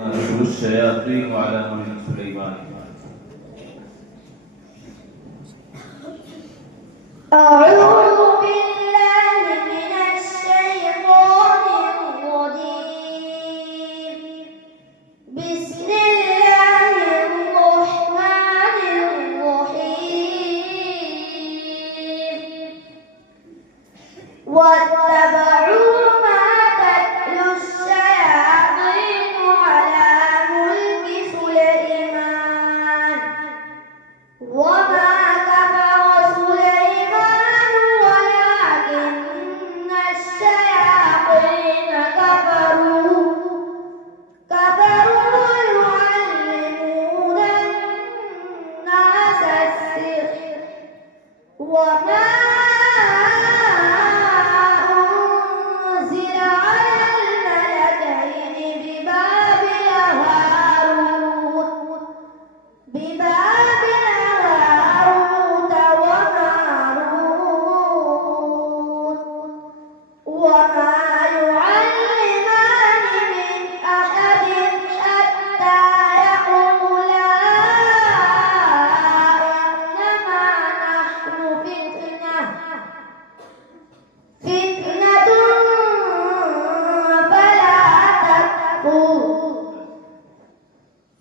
تتلو الشياطين على ملك سليمان. أعوذ بالله من الشيطان الرجيم. بسم الله الرحمن الرحيم. واتبعوا ما تتلو الشياطين على ملك سليمان وما كفر سليمان ولكن الشياطين كفروا يعلمون الناس السحر وما أنزل على الملكين ببابل هاروت وماروت وما يعلمان من أحد حتى يقولا إنما نحن فتنة فلا تكفر.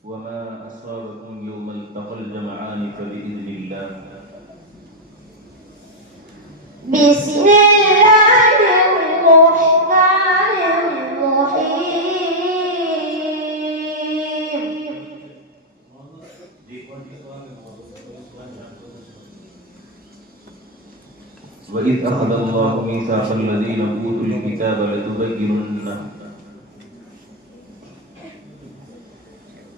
وما أصابكم يوم التقى الجمعان فبإذن الله. بسم الله الرحمن الرحيم. وإذ أخذ الله ميثاق الذين أوتوا الكتاب لتبيننه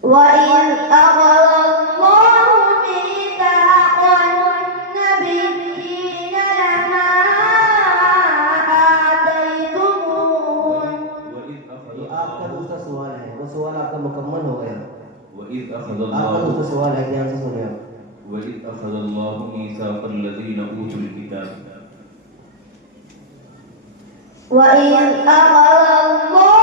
وإذ أخذ الله ميثاق النبيين لما آتيتموهم. आपका दूसरा सवाल है, वो सवाल आपका मुकम्मल हो गया। وإذ أخذ आपका الله दूसरा सवाल है, ध्यान से सुनिए। وإذ أخذ الله ميثاق الذين أوتوا الكتاب وإذ أخذ الله